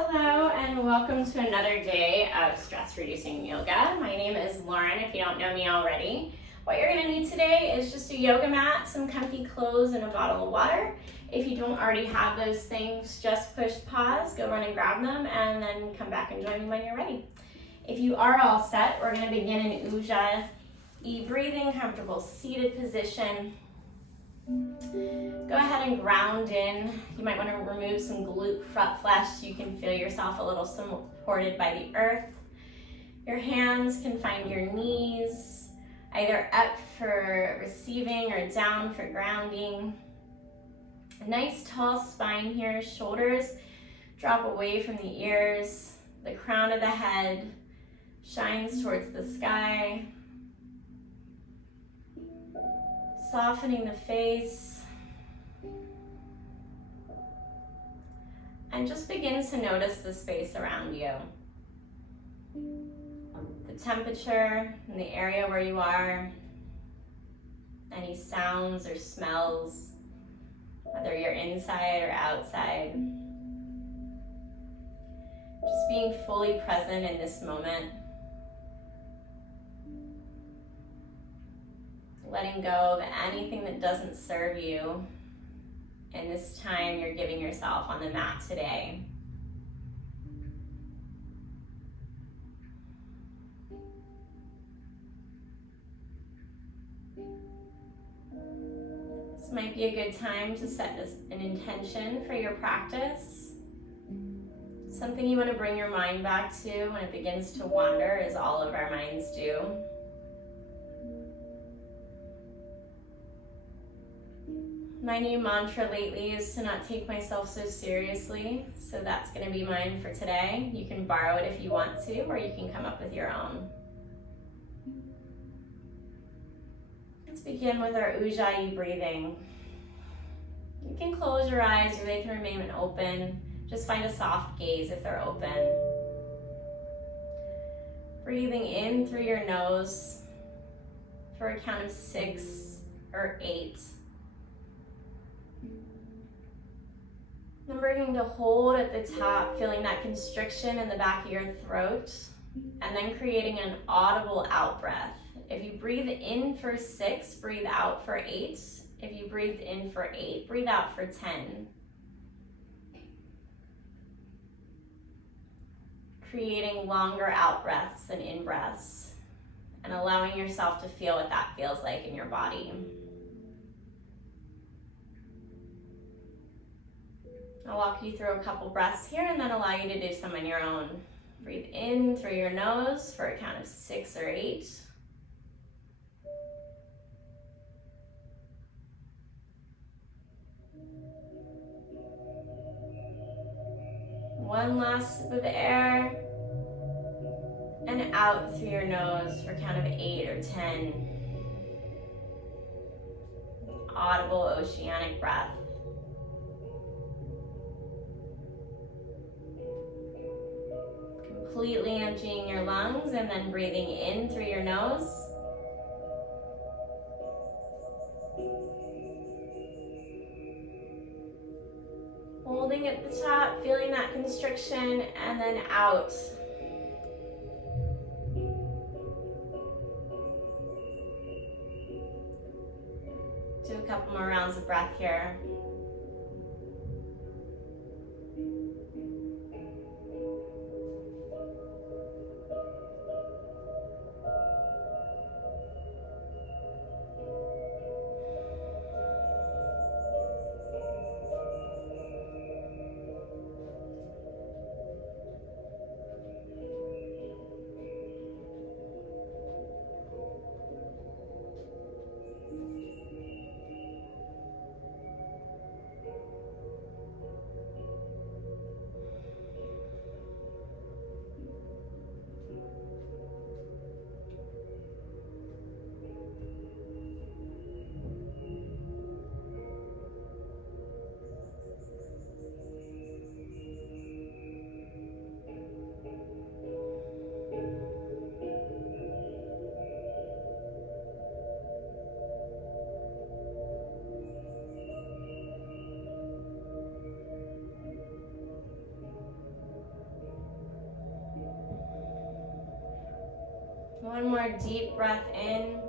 Hello and welcome to another day of stress reducing yoga. My name is Lauren if you don't know me already. What you're going to need today is just a yoga mat, some comfy clothes, and a bottle of water. If you don't already have those things, just push pause, go run and grab them, and then come back and join me when you're ready. If you are all set, we're going to begin in Ujjayi breathing, comfortable seated position. Go ahead and ground in. You might want to remove some glute flesh so you can feel yourself a little supported by the earth. Your hands can find your knees, either up for receiving or down for grounding. A nice tall spine here, shoulders drop away from the ears, the crown of the head shines towards the sky, softening the face. And just begin to notice the space around you. The temperature in the area where you are, any sounds or smells, whether you're inside or outside. Just being fully present in this moment. Letting go of anything that doesn't serve you in this time you're giving yourself on the mat today. This might be a good time to set an intention for your practice. Something you want to bring your mind back to when it begins to wander, as all of our minds do. My new mantra lately is to not take myself so seriously, so that's going to be mine for today. You can borrow it if you want to, or you can come up with your own. Let's begin with our Ujjayi breathing. You can close your eyes or they can remain open. Just find a soft gaze if they're open. Breathing in through your nose for a count of 6 or 8. Then bringing to hold at the top, feeling that constriction in the back of your throat, and then creating an audible out breath. If you breathe in for 6, breathe out for 8. If you breathe in for 8, breathe out for 10. Creating longer out breaths than in breaths, and allowing yourself to feel what that feels like in your body. I'll walk you through a couple breaths here and then allow you to do some on your own. Breathe in through your nose for a count of 6 or 8. One last sip of air. And out through your nose for a count of 8 or 10. Audible oceanic breath. Completely emptying your lungs and then breathing in through your nose. Holding at the top, feeling that constriction, and then out. Do a couple more rounds of breath here. One more deep breath in.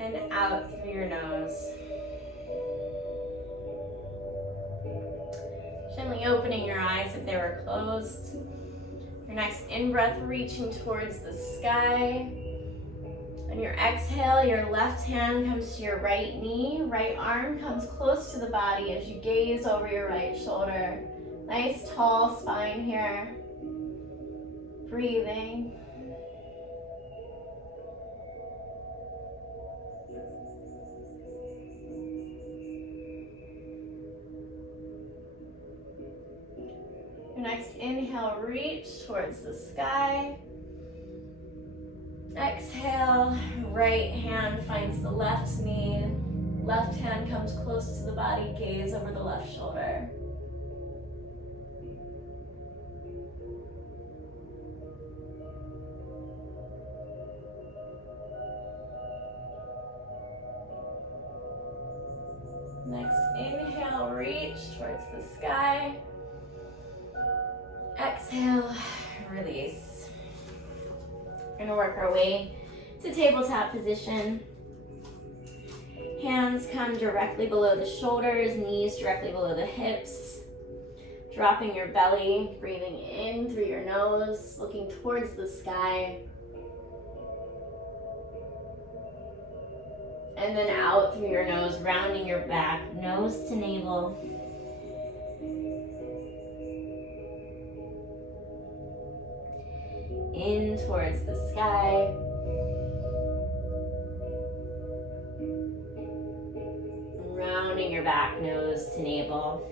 And out through your nose. Gently opening your eyes if they were closed. Your next in-breath reaching towards the sky. On your exhale, your left hand comes to your right knee. Right arm comes close to the body as you gaze over your right shoulder. Nice tall spine here. Breathing. Your next inhale, reach towards the sky. Exhale, right hand finds the left knee. Left hand comes close to the body, gaze over the left shoulder. Next inhale, reach towards the sky. Exhale, release. We're gonna work our way to tabletop position. Hands come directly below the shoulders, knees directly below the hips. Dropping your belly, breathing in through your nose, looking towards the sky. And then out through your nose, rounding your back, nose to navel. In towards the sky. Rounding your back, nose to navel.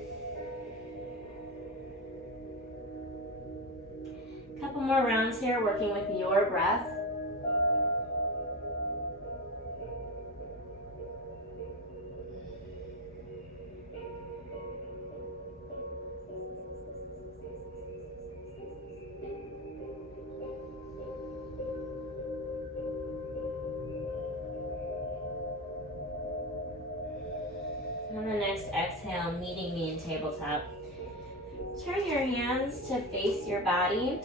Couple more rounds here, working with your breath. On the next exhale, meeting me in tabletop. Turn your hands to face your body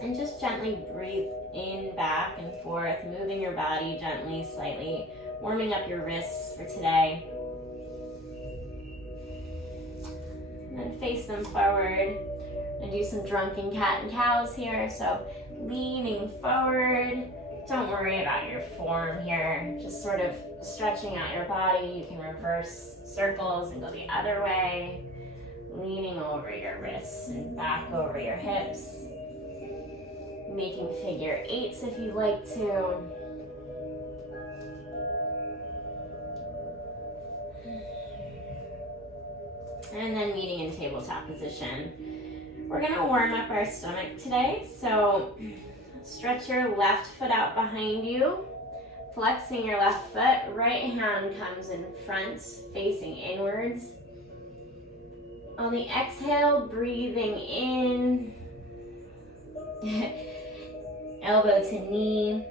and just gently breathe in, back and forth, moving your body gently, slightly, warming up your wrists for today. And then face them forward and do some drunken cat and cows here. So leaning forward. Don't worry about your form here, just sort of stretching out your body. You can reverse circles and go the other way. Leaning over your wrists and back over your hips. Making figure eights if you'd like to. And then meeting in tabletop position. We're gonna warm up our stomach today, so stretch your left foot out behind you, flexing your left foot. Right hand comes in front, facing inwards. On the exhale, breathing in, elbow to knee.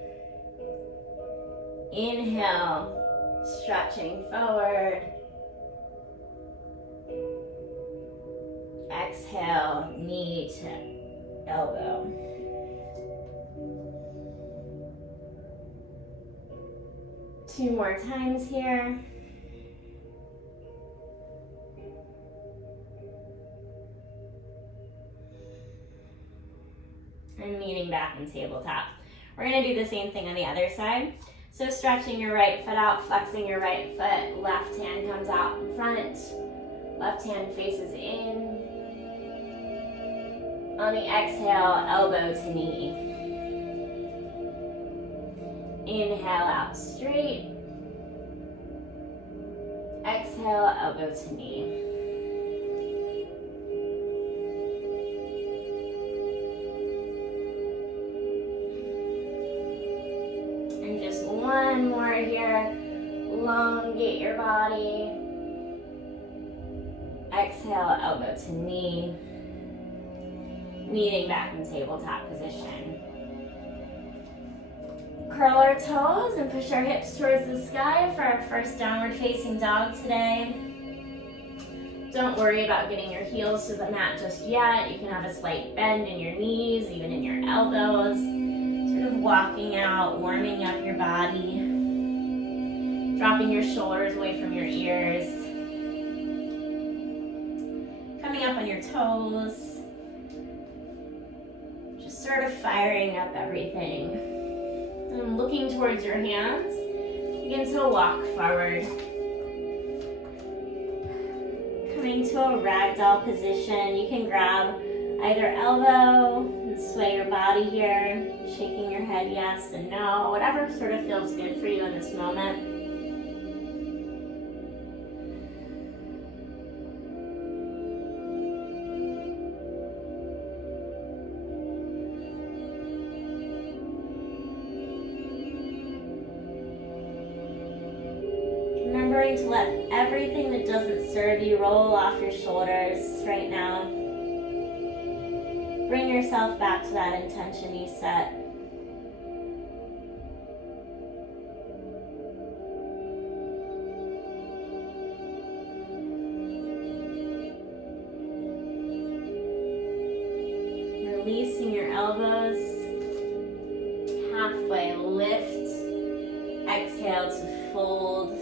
Inhale, stretching forward. Exhale, knee to elbow. Two more times here. And meeting back in tabletop. We're gonna do the same thing on the other side. So stretching your right foot out, flexing your right foot, left hand comes out in front, left hand faces in. On the exhale, elbow to knee. Inhale out straight. Exhale, elbow to knee. And just one more here. Elongate your body. Exhale, elbow to knee. Meeting back in tabletop position. Curl our toes and push our hips towards the sky for our first downward facing dog today. Don't worry about getting your heels to the mat just yet. You can have a slight bend in your knees, even in your elbows. Sort of walking out, warming up your body. Dropping your shoulders away from your ears. Coming up on your toes. Just sort of firing up everything. And looking towards your hands, begin to walk forward. Coming to a ragdoll position, you can grab either elbow and sway your body here, shaking your head yes and no, whatever sort of feels good for you in this moment. Remembering to let everything that doesn't serve you roll off your shoulders right now. Bring yourself back to that intention you set. Releasing your elbows. Halfway lift. Exhale to fold.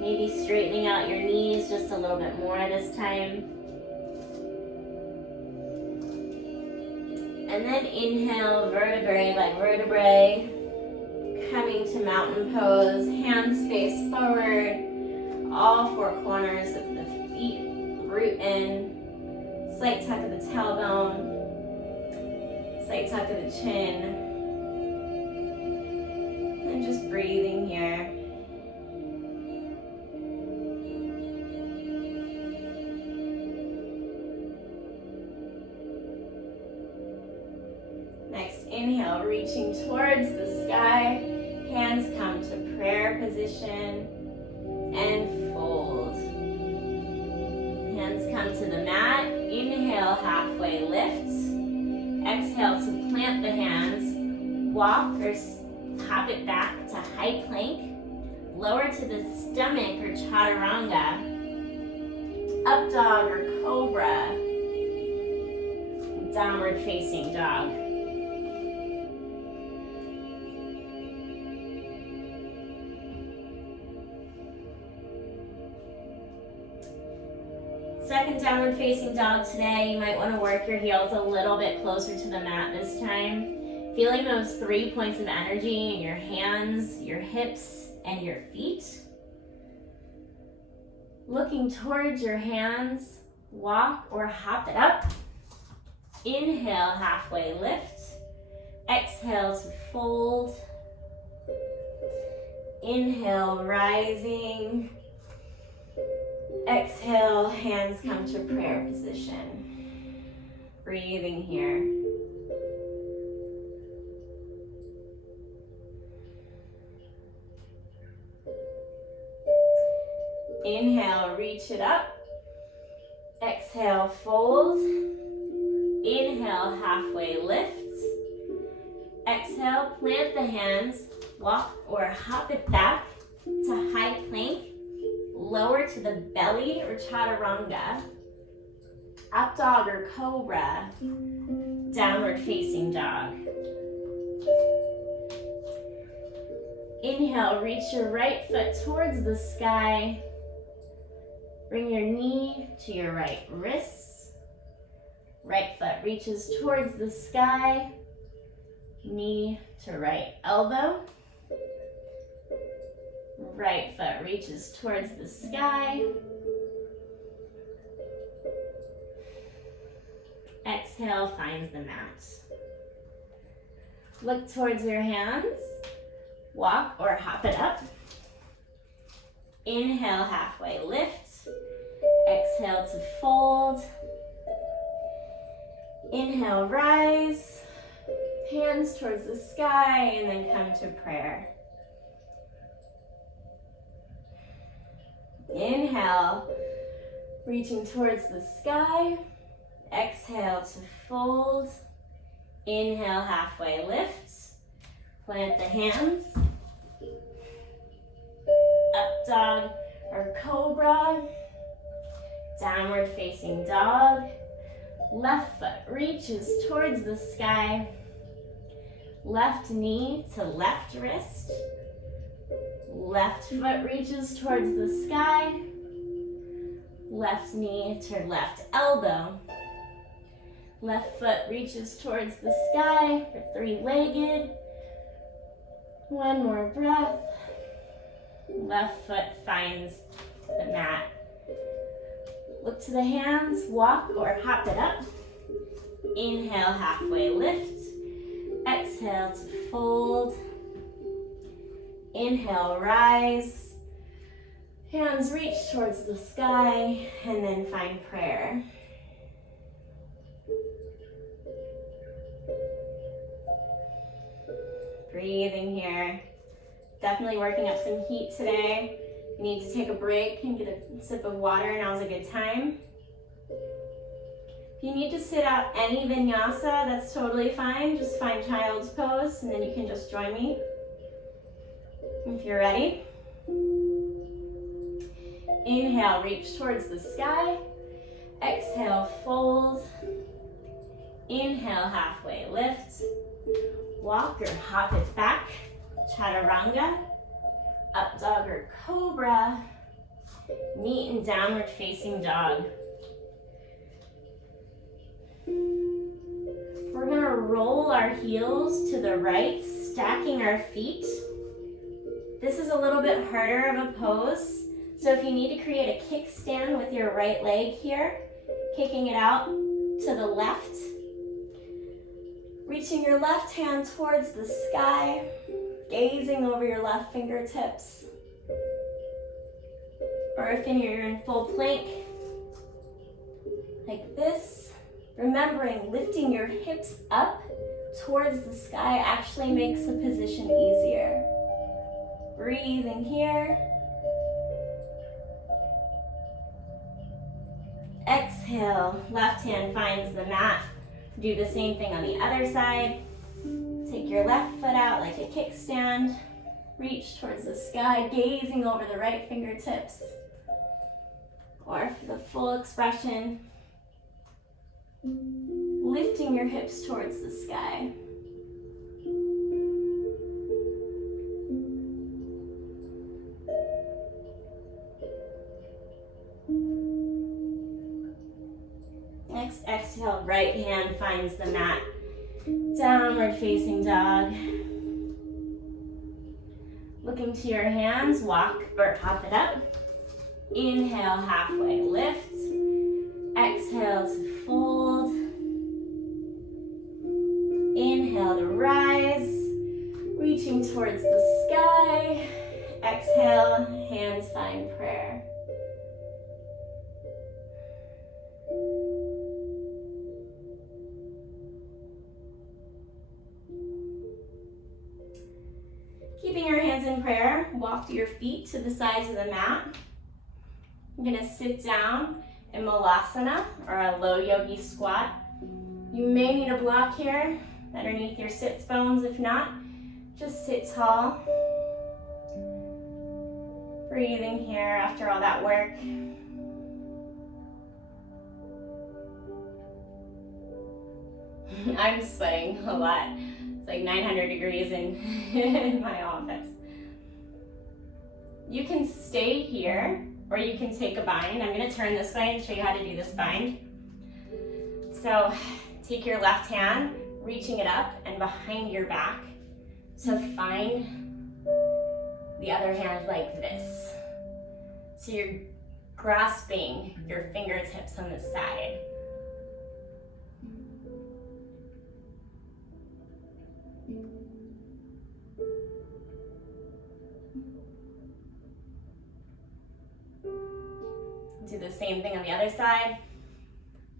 Maybe straightening out your knees just a little bit more this time. And then inhale, vertebrae by vertebrae. Coming to mountain pose, hands face forward. All four corners of the feet root in. Slight tuck of the tailbone. Slight tuck of the chin. And just breathing here. Next, inhale, reaching towards the sky. Hands come to prayer position and fold. Hands come to the mat. Inhale, halfway lift. Exhale to plant the hands. Walk or hop it back to high plank. Lower to the stomach or chaturanga. Up dog or cobra. Downward facing dog. Second downward facing dog today. You might want to work your heels a little bit closer to the mat this time. Feeling those 3 points of energy in your hands, your hips, and your feet. Looking towards your hands, walk or hop it up. Inhale, halfway lift. Exhale to fold. Inhale, rising. Exhale, hands come to prayer position. Breathing here. Inhale, reach it up. Exhale, fold. Inhale, halfway lift. Exhale, plant the hands, walk or hop it back to high plank. Lower to the belly or chaturanga. Up dog or cobra. Downward facing dog. Inhale, reach your right foot towards the sky. Bring your knee to your right wrist. Right foot reaches towards the sky. Knee to right elbow. Right foot reaches towards the sky. Exhale, finds the mat. Look towards your hands. Walk or hop it up. Inhale, halfway lift. Exhale to fold. Inhale, rise. Hands towards the sky and then come to prayer. Inhale, reaching towards the sky. Exhale to fold. Inhale, halfway lift. Plant the hands. Up dog or cobra. Downward facing dog. Left foot reaches towards the sky. Left knee to left wrist. Left foot reaches towards the sky. Left knee to left elbow. Left foot reaches towards the sky for three-legged. One more breath. Left foot finds the mat. Look to the hands, walk or hop it up. Inhale, halfway lift. Exhale to fold. Inhale, rise. Hands reach towards the sky, and then find prayer. Breathing here. Definitely working up some heat today. You need to take a break and get a sip of water. Now's a good time. If you need to sit out any vinyasa, that's totally fine. Just find child's pose, and then you can just join me. If you're ready. Inhale, reach towards the sky. Exhale, fold. Inhale, halfway lift. Walk or hop it back. Chaturanga. Up dog or cobra. Meet in downward facing dog. We're gonna roll our heels to the right, stacking our feet. This is a little bit harder of a pose, so if you need to create a kickstand with your right leg here, kicking it out to the left, reaching your left hand towards the sky, gazing over your left fingertips. Or if you're in full plank, like this, remembering lifting your hips up towards the sky actually makes the position easier. Breathing here. Exhale, left hand finds the mat. Do the same thing on the other side. Take your left foot out like a kickstand. Reach towards the sky, gazing over the right fingertips. Or for the full expression, lifting your hips towards the sky. Next, exhale, right hand finds the mat. Downward facing dog. Looking to your hands, walk or hop it up. Inhale, halfway lift. Exhale to fold. Inhale to rise. Reaching towards the sky. Exhale, hands find prayer. Keeping your hands in prayer, walk your feet to the sides of the mat. I'm gonna sit down in Malasana, or a low yogi squat. You may need a block here underneath your sits bones. If not, just sit tall. Breathing here after all that work. I'm sweating a lot. It's like 900 degrees in my office. You can stay here, or you can take a bind. I'm gonna turn this way and show you how to do this bind. So take your left hand, reaching it up and behind your back to find the other hand like this. So you're grasping your fingertips on the side. Do the same thing on the other side.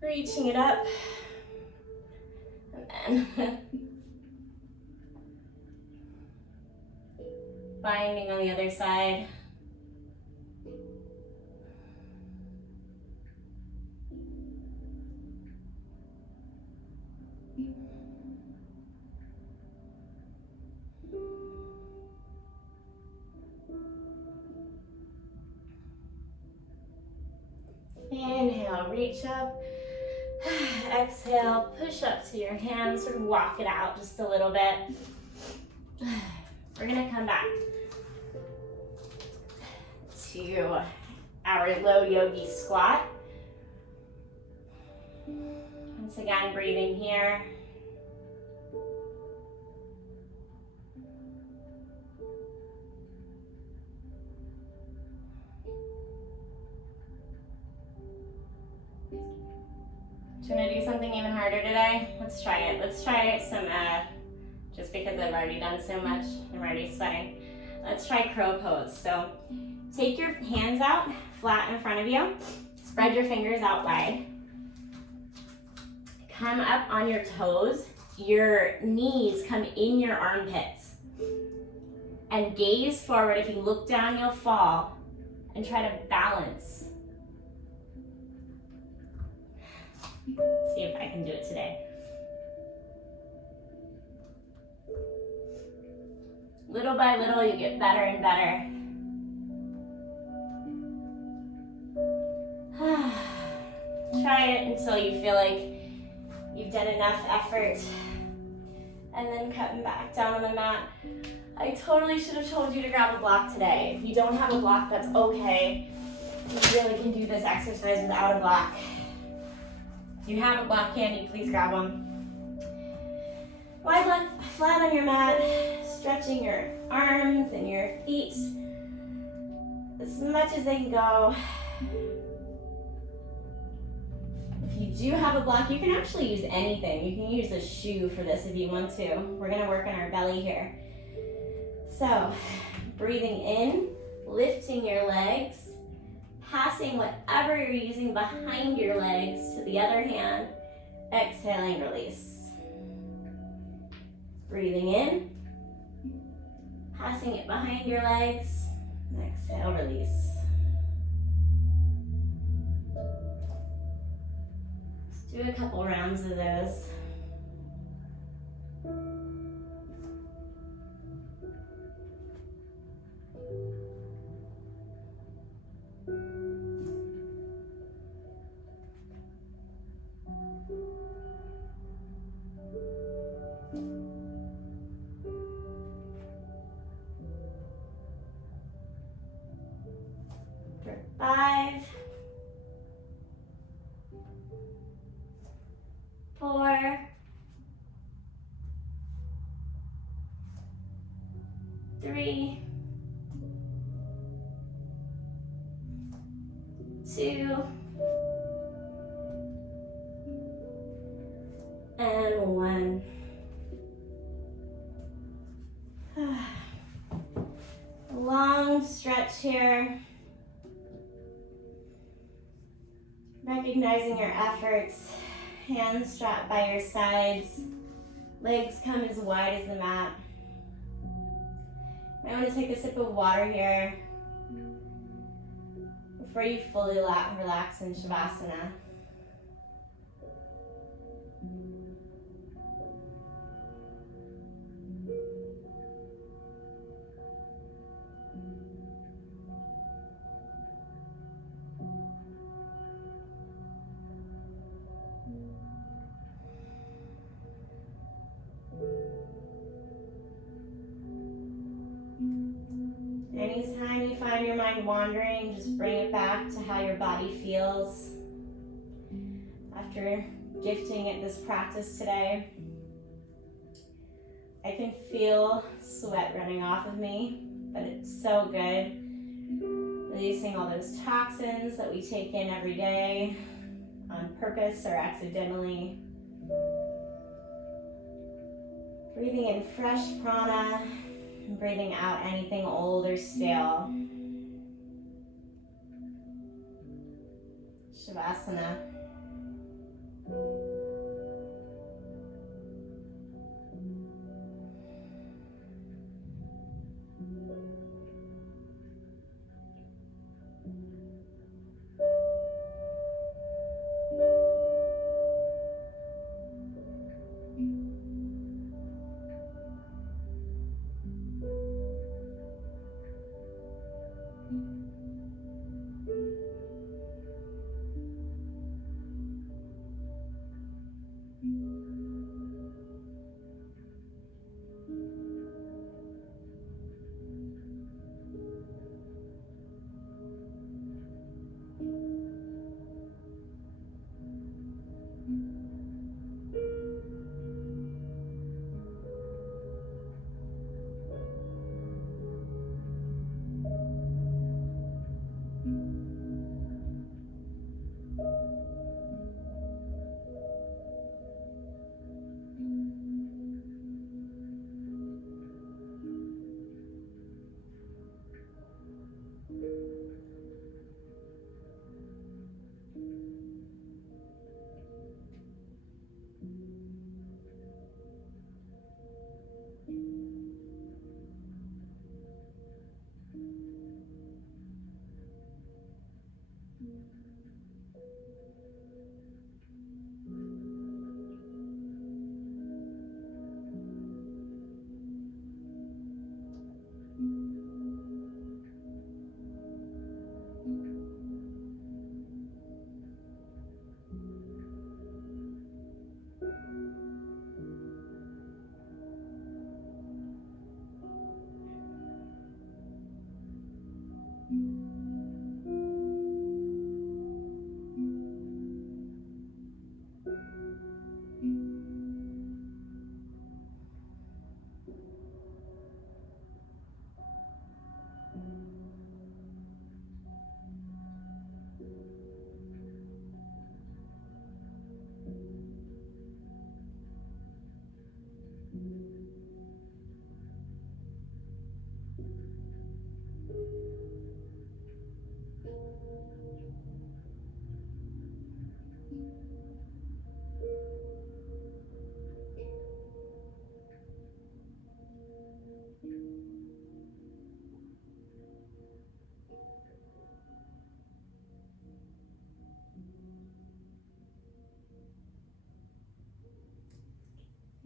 Reaching it up. And then binding on the other side. Inhale. reach up. Exhale, push up to your hands, sort of walk it out just a little bit. We're gonna come back to our low yogi squat. Once again, breathing here. Do you want to do something even harder today? Let's try it. Let's try some, just because I've already done so much, I'm already sweating. Let's try crow pose. So take your hands out flat in front of you. Spread your fingers out wide. Come up on your toes. Your knees come in your armpits. And gaze forward. If you look down, you'll fall. And try to balance. See if I can do it today. Little by little, you get better and better. Try it until you feel like you've done enough effort. And then come back down on the mat. I totally should have told you to grab a block today. If you don't have a block, that's okay. You really can do this exercise without a block. If you have a block handy, please grab one. Lie flat on your mat, stretching your arms and your feet as much as they can go. If you do have a block, you can actually use anything. You can use a shoe for this if you want to. We're gonna work on our belly here. So, breathing in, lifting your legs, passing whatever you're using behind your legs to the other hand, exhaling, release. Breathing in, passing it behind your legs, exhale, release. Let's do a couple rounds of those. For 5, 4, 3, 2, and 1. Long stretch here. Recognizing your efforts. Hands strapped by your sides. Legs come as wide as the mat. I want to take a sip of water here before you fully relax in Shavasana. Anytime you find your mind wandering, just bring it back to how your body feels after gifting it this practice today. I can feel sweat running off of me, but it's so good. Releasing all those toxins that we take in every day on purpose or accidentally. Breathing in fresh prana. Breathing out anything old or stale. Shavasana.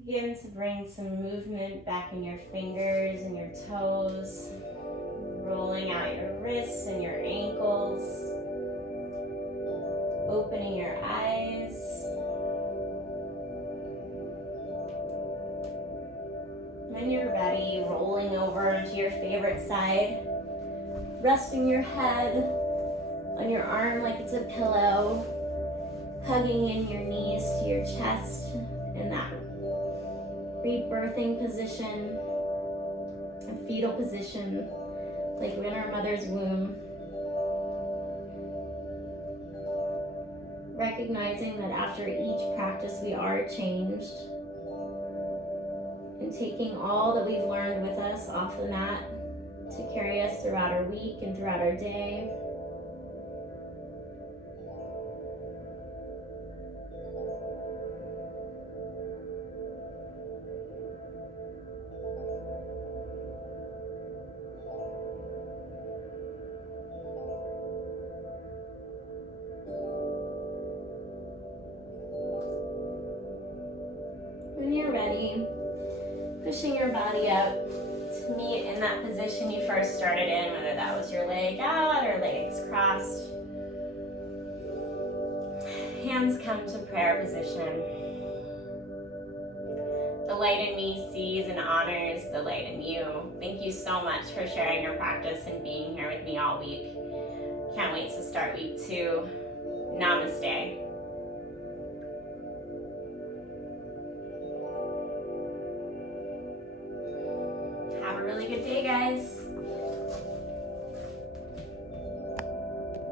Begin to bring some movement back in your fingers and your toes, rolling out your wrists and your ankles, opening your eyes. When you're ready, rolling over to your favorite side, resting your head on your arm like it's a pillow, hugging in your knees to your chest in that rebirthing position, a fetal position, like we're in our mother's womb. Recognizing that after each practice we are changed, and taking all that we've learned with us off the mat to carry us throughout our week and throughout our day. When you're ready, pushing your body up to meet in that position you first started in, whether that was your leg out or legs crossed. Hands come to prayer position. The light in me sees and honors the light in you. Thank you so much for sharing your practice and being here with me all week. Can't wait to start week 2. Namaste. Have a really good day, guys.